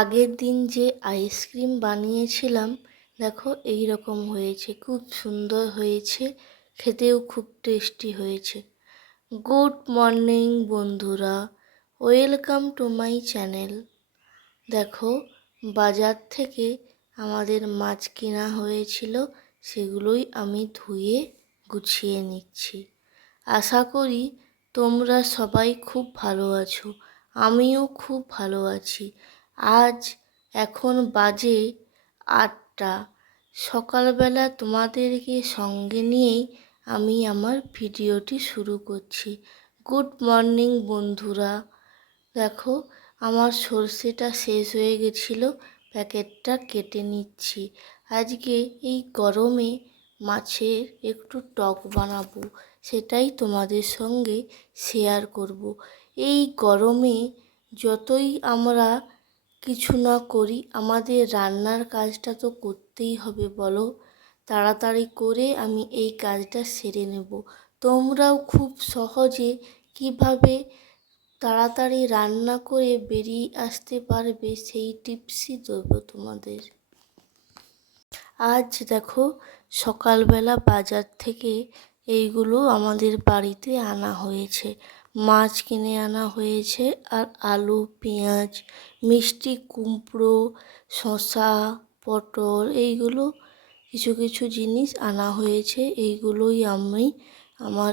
আগের দিন যে আইসক্রিম বানিয়েছিলাম, দেখো এই রকম হয়েছে, খুব সুন্দর হয়েছে, খেতেও খুব টেস্টি হয়েছে। গুড মর্নিং বন্ধুরা, ওয়েলকাম টু মাই চ্যানেল। দেখো, বাজার থেকে আমাদের মাছ কেনা হয়েছিল, সেগুলোই আমি ধুয়ে গুছিয়ে নিচ্ছি। আশা করি তোমরা সবাই খুব ভালো আছো, আমিও খুব ভালো আছি। আজ এখন বাজে 8টা। সকালবেলা তোমাদেরকে সঙ্গে নিয়েই আমি আমার ভিডিওটি শুরু করছি। গুড মর্নিং বন্ধুরা। দেখো, আমার সর্ষেটা শেষ হয়ে গেছিলো, প্যাকেটটা কেটে নিচ্ছি। আজকে এই গরমে মাছের একটু টক বানাবো, সেটাই তোমাদের সঙ্গে শেয়ার করব। এই গরমে যতই আমরা কিছু না করি, আমাদের রান্নার কাজটা তো করতেই হবে বলো। তাড়াতাড়ি করে আমি এই কাজটা সেরে নেব। তোমরাও খুব সহজে কিভাবে তাড়াতাড়ি রান্না করে বেরিয়ে আসতে পারবে, সেই টিপসই দেবো তোমাদের। আজ দেখো, সকালবেলা বাজার থেকে এইগুলো আমাদের বাড়িতে আনা হয়েছে। মাছ কিনে আনা হয়েছে, আর আলু, পেঁয়াজ, মিষ্টি কুমড়ো, শসা, পটল, এইগুলো কিছু কিছু জিনিস আনা হয়েছে। এইগুলোই আমি আমার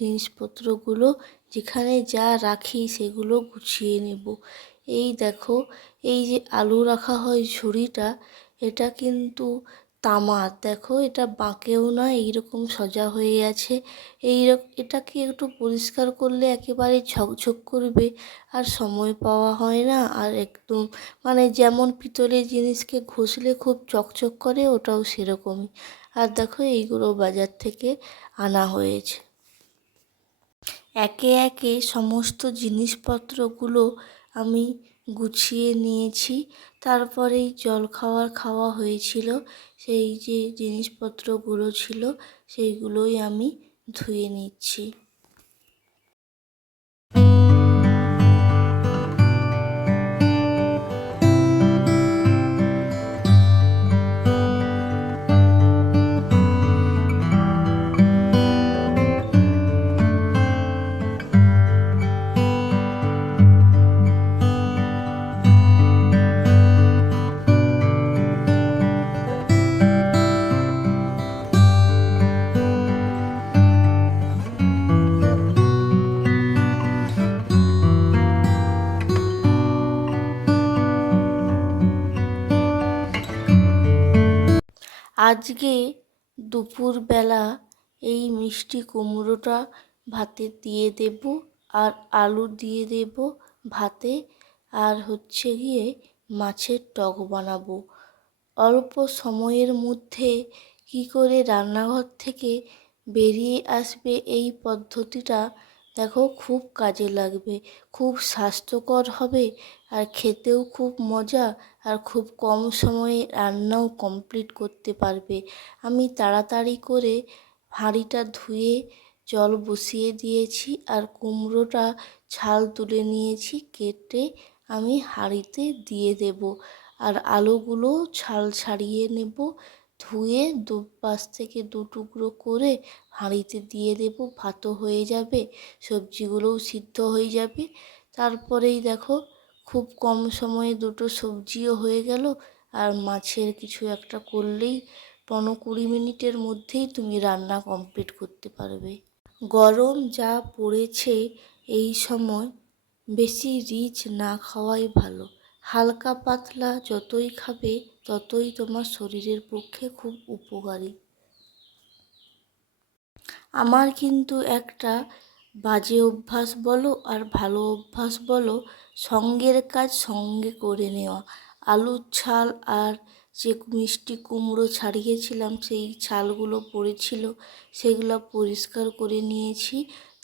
জিনিসপত্রগুলো যেখানে যা রাখি সেগুলো গুছিয়ে নেব। এই দেখো, এই যে আলু রাখা হয় ঝুড়িটা, এটা কিন্তু তামার। দেখো, এটা বাঁকেও না, এইরকম সোজা হয়ে আছে। এটাকে একটু পরিষ্কার করলে একেবারে ঝকঝক করবে, আর সময় পাওয়া হয় না। আর একদম যেমন পিতলের জিনিসকে ঘষলে খুব চকচক করে, ওটাও সেরকমই। আর দেখো, এইগুলো বাজার থেকে আনা হয়েছে। একে একে সমস্ত জিনিসপত্রগুলো আমি গুছিয়ে নিয়েছি। তারপরেই খাওয়া হয়েছিল, সেই যে জিনিসপত্রগুলো ছিল সেইগুলোই আমি ধুয়ে নিচ্ছি। আজকে দুপুরবেলা এই মিষ্টি কুমড়োটা ভাতে দিয়ে দেব, আর আলু দিয়ে দেব ভাতে, আর হচ্ছে গিয়ে মাছের টক বানাবো। অল্প সময়ের মধ্যে কি করে রান্নাঘর থেকে বেরিয়ে আসবে এই পদ্ধতিটা, দেখো খুব কাজে লাগবে, খুব স্বাস্থ্যকর হবে, আর খেতেও খুব মজা, আর খুব কম সময়ে রান্নাও কমপ্লিট করতে পারবে। আমি তাড়াতাড়ি করে হাঁড়িটা ধুয়ে জল বসিয়ে দিয়েছি, আর কুমড়োটা ছাল তুলে নিয়েছি, কেটে আমি হাঁড়িতে দিয়ে দেব। আর আলুগুলো ছাল ছাড়িয়ে নেব, ধুয়ে দুপাশ থেকে দু টুকরো করে হাঁড়িতে দিয়ে দেব। ভাতও হয়ে যাবে, সবজিগুলোও সিদ্ধ হয়ে যাবে। তারপরেই দেখো, খুব কম সময়ে দুটো সবজিও হয়ে গেল, আর মাছের কিছু একটা করলেই 15-20 মিনিটের মধ্যেই তুমি রান্না কমপ্লিট করতে পারবে। গরম যা পড়েছে, এই সময় বেশি রিচ না খাওয়াই ভালো। হালকা পাতলা যতই খাবে, ততই তোমার শরীরের পক্ষে খুব উপকারী। আমার কিন্তু একটা বাজে অভ্যাস বলো আর ভালো অভ্যাস বলো, সঙ্গের কাজ সঙ্গে করে নেওয়া। আলুর ছাল আর যে মিষ্টি কুমড়ো ছাড়িয়েছিলাম, সেই ছালগুলো পড়েছিল, সেগুলো পরিষ্কার করে নিয়েছি।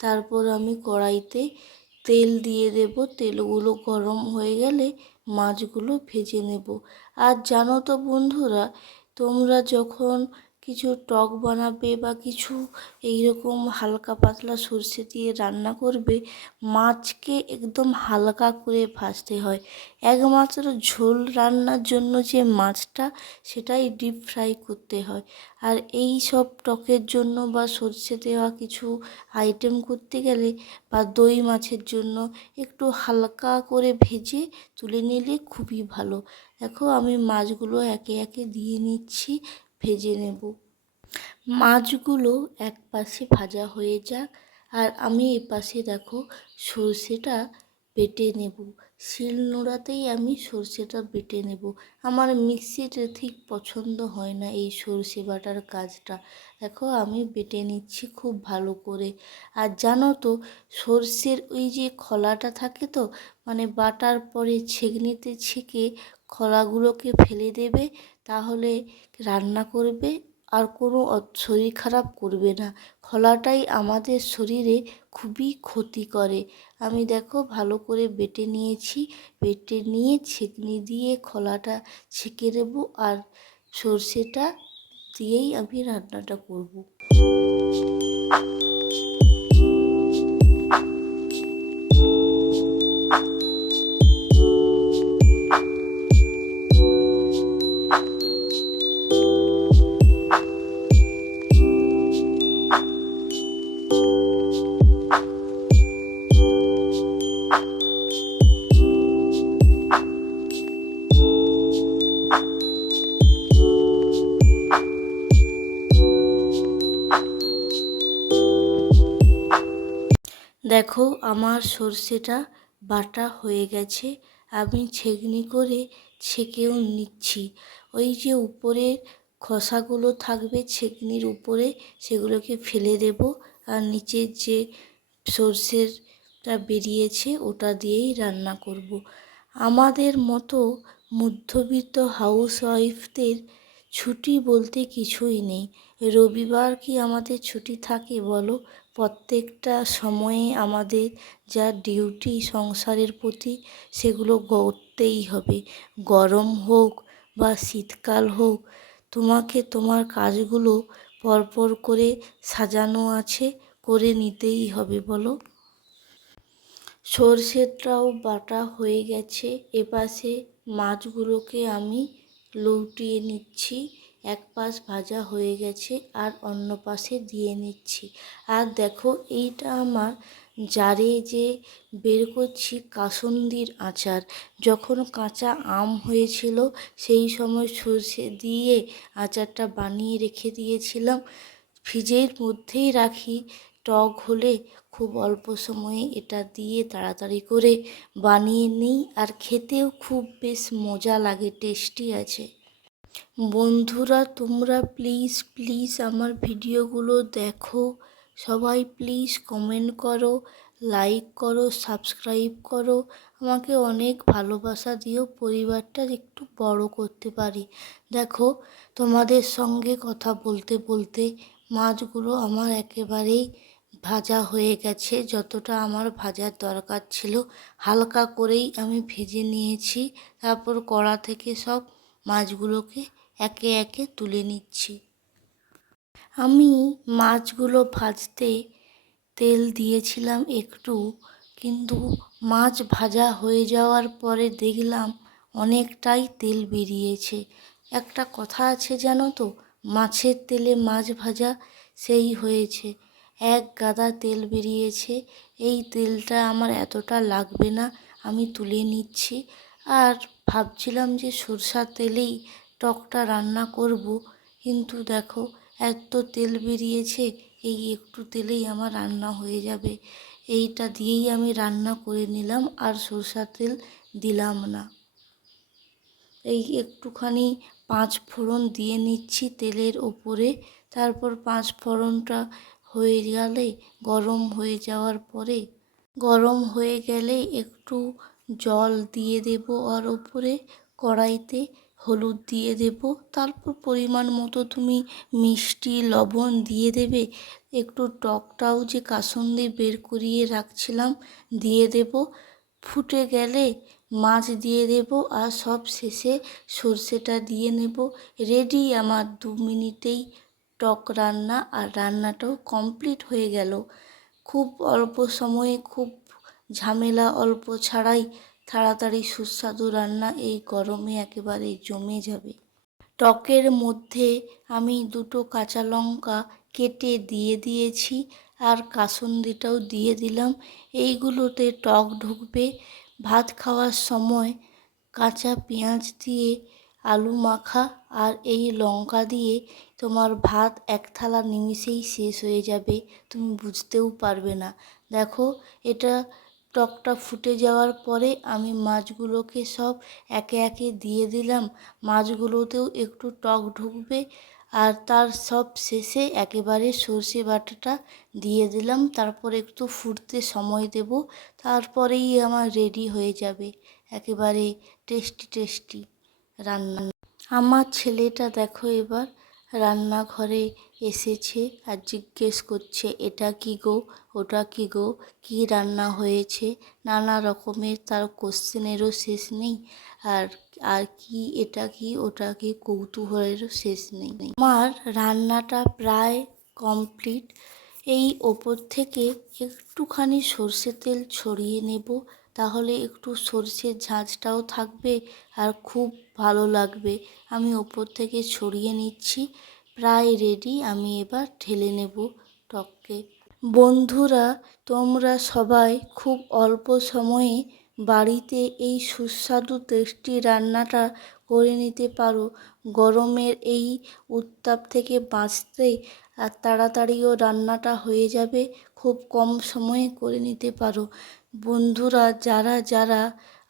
তারপর আমি কড়াইতে তেল দিয়ে দেব, তেলগুলো গরম হয়ে গেলে মাছগুলো ভেজে নেব। আর জানো তো বন্ধুরা, তোমরা যখন কিছু টক বানাবে বা কিছু এইরকম হালকা পাতলা সর্ষে দিয়ে রান্না করবে, মাছকে একদম হালকা করে ভাজতে হয়। একমাত্র ঝোল রান্নার জন্য যে মাছটা, সেটাই ডিপ ফ্রাই করতে হয়। আর এই সব টকের জন্য বা সর্ষে দেওয়া কিছু আইটেম করতে গেলে বা দই মাছের জন্য একটু হালকা করে ভেজে তুলে নিলে খুবই ভালো। দেখো আমি মাছগুলো একে একে দিয়ে নিচ্ছি, ভেজে নেব। মাছগুলো এক পাশে ভাজা হয়ে যাক, আর আমি এপাশে দেখো সর্ষেটা বেটে নেব। শিলনোড়াতেই আমি সর্ষেটা বেটে নেব। আমার মিক্সিতে ঠিক পছন্দ হয় না এই সর্ষে বাটার কাজটা। দেখো আমি বেটে নিচ্ছি খুব ভালো করে। আর জানো তো, সর্ষের ওই যে খোলাটা থাকে তো, মানে বাটার পরে ছেঁকনিতে ছেঁকে খোলাগুলোকে ফেলে দেবে, তাহলে রান্না করবে আর কোনো শরীর খারাপ করবে না। খোলাটাই আমাদের শরীরে খুবই ক্ষতি করে। আমি দেখো ভালো করে বেটে নিয়েছি, বেটে নিয়ে ছেঁকনি দিয়ে খোলাটা ছেঁকে দেবো, আর সর্ষেটা দিয়েই আমি রান্নাটা করব। দেখো আমার সর্ষেটা বাটা হয়ে গেছে। আমি ছেঁকনি করে ছেঁকেও নিচ্ছি। ওই যে উপরের খোসাগুলো থাকবে ছেঁকনির উপরে, সেগুলোকে ফেলে দেব, আর নিচের যে সর্ষেটা বেরিয়েছে ওটা দিয়েই রান্না করব। আমাদের মতো মধ্যবিত্ত হাউসওয়াইফদের ছুটি বলতে কিছুই নেই। রবিবার কি আমাদের ছুটি থাকে বলো? প্রত্যেকটা সময়ে আমাদের যা ডিউটি সংসারের প্রতি, সেগুলো করতেই হবে। গরম হোক বা শীতকাল হোক, তোমাকে তোমার কাজগুলো পরপর করে সাজানো আছে, করে নিতেই হবে বলো। সর্ষেটাও বাটা হয়ে গেছে। এপাশে মাছগুলোকে আমি লউটিয়ে নিচ্ছি। এক পাশ ভাজা হয়ে গেছে আর অন্য পাশে দিয়ে নিচ্ছি। আর দেখো এইটা আমার জারে যে বের করছি কাসুন্দির আচার। যখন কাঁচা আম হয়েছিল সেই সময় সর্ষে দিয়ে আচারটা বানিয়ে রেখে দিয়েছিলাম। ফ্রিজের মধ্যেই রাখি, টক হলে খুব অল্প সময়ে এটা দিয়ে তাড়াতাড়ি করে বানিয়ে নিই, আর খেতেও খুব বেশ মজা লাগে, টেস্টি আছে। বন্ধুরা তোমরা প্লিজ প্লিজ আমার ভিডিওগুলো দেখো, সবাই প্লিজ কমেন্ট করো, লাইক করো, সাবস্ক্রাইব করো, আমাকে অনেক ভালোবাসা দিও, পরিবারটা একটু বড় করতে পারি। দেখো তোমাদের সঙ্গে কথা বলতে বলতে মাছগুলো আমার একেবারেই ভাজা হয়ে গেছে। যতটা আমার ভাজার দরকার ছিল হালকা করেই আমি ভেজে নিয়েছি। তারপর কড়া থেকে সব মাছগুলোকে একে একে তুলে নিচ্ছি। আমি মাছগুলো ভাজতে তেল দিয়েছিলাম একটু, কিন্তু মাছ ভাজা হয়ে যাওয়ার পরে দেখলাম অনেকটাই তেল বেরিয়েছে। একটা কথা আছে জানো তো, মাছের তেলে মাছ ভাজা, সেই হয়েছে। এক গাদা তেল বেরিয়েছে। এই তেলটা আমার এতটা লাগবে না, আমি তুলে নিচ্ছি। আর ভাবছিলাম যে সরষার তেলেই টকটা রান্না করব, কিন্তু দেখো এত তেল বেরিয়েছে, এই একটু তেলেই আমার রান্না হয়ে যাবে। এইটা দিয়েই আমি রান্না করে নিলাম, আর সরষার তেল দিলাম না। এই একটুখানি পাঁচ ফোড়ন দিয়ে নিচ্ছি তেলের ওপরে। তারপর পাঁচ ফোড়নটা হয়ে গেলে, গরম হয়ে যাওয়ার পরে, গরম হয়ে গেলে একটু জল দিয়ে দেব, আর ওপরে কড়াইতে হলুদ দিয়ে দেব। তারপর পরিমাণ মতো তুমি মিষ্টি লবণ দিয়ে দেবে। একটু টকটাও যে কাসুন্দি বের করিয়ে রাখছিলাম দিয়ে দেব। ফুটে গেলে মাছ দিয়ে দেব, আর সব শেষে সর্ষেটা দিয়ে নেব। রেডি আমার 2 মিনিটেই টক রান্না, আর রান্নাটাও কমপ্লিট হয়ে গেল। খুব অল্প সময়ে, খুব ঝামেলা অল্প ছাড়াই তাড়াতাড়ি সুস্বাদু রান্না এই গরমে একেবারে জমে যাবে। টকের মধ্যে আমি 2টো কাঁচা লঙ্কা কেটে দিয়ে দিয়েছি, আর কাসুন্দিটাও দিয়ে দিলাম। এইগুলোতে টক ঢুকবে। ভাত খাওয়ার সময় কাঁচা পেঁয়াজ দিয়ে আলু মাখা আর এই লঙ্কা দিয়ে তোমার ভাত এক থালা নিমিষেই শেষ হয়ে যাবে, তুমি বুঝতেও পারবে না। দেখো, এটা টকটা ফুটে যাওয়ার পরে আমি মাছগুলোকে সব একে একে দিয়ে দিলাম। মাছগুলোতেও একটু টক ঢুকবে, আর তার সব শেষে একেবারে সর্ষে বাটাটা দিয়ে দিলাম। তারপর একটু ফুটতে সময় দেব, তারপরেই আমার রেডি হয়ে যাবে একেবারে টেস্টি টেস্টি রান্না। আমার ছেলেটা দেখো এবার রান্নাঘরে এসেছে আর জিজ্ঞেস করছে, এটা কি গো, ওটা কি গো, কি রান্না হয়েছে। নানা রকমের তার কোশ্চেনেরও শেষ নেই, আর আর কি, এটা কি, ওটা কি, কৌতূহলেরও শেষ নেই। আমার রান্নাটা প্রায় কমপ্লিট। এই ওপর থেকে একটুখানি সর্ষে তেল ছড়িয়ে নেব, তাহলে একটু সর্ষের ঝাঁঝটাও থাকবে আর খুব ভালো লাগবে। আমি ওপর থেকে ছড়িয়ে নিচ্ছি। প্রায় রেডি, আমি এবার ঢেলে নেব টককে। বন্ধুরা, তোমরা সবাই খুব অল্প সময়ে বাড়িতে এই সুস্বাদু টেস্টি রান্নাটা করে নিতে পারো। গরমের এই উত্তাপ থেকে বাঁচতে আর তাড়াতাড়িও রান্নাটা হয়ে যাবে, খুব কম সময়ে করে নিতে পারো। বন্ধুরা, যারা যারা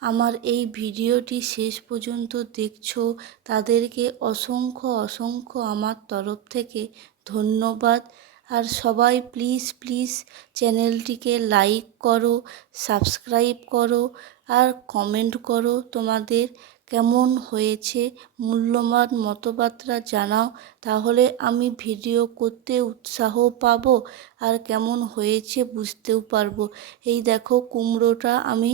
আমার এই ভিডিওটি শেষ পর্যন্ত দেখছো, তাদেরকে অসংখ্য অসংখ্য আমার তরফ থেকে ধন্যবাদ। আর সবাই প্লিজ প্লিজ চ্যানেলটিকে লাইক করো, সাবস্ক্রাইব করো, আর কমেন্ট করো তোমাদের কেমন হয়েছে, মূল্যবান মতবাদটা জানাও, তাহলে আমি ভিডিও করতে উৎসাহ পাবো আর কেমন হয়েছে বুঝতেও পারবো। এই দেখো, কুমড়োটা আমি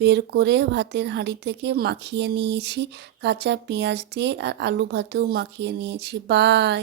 বের করে ভাতের হাঁড়ি থেকে মাখিয়ে নিয়েছি, কাঁচা পেঁয়াজ দিয়ে, আর আলু ভাতেও মাখিয়ে নিয়েছি। বাই।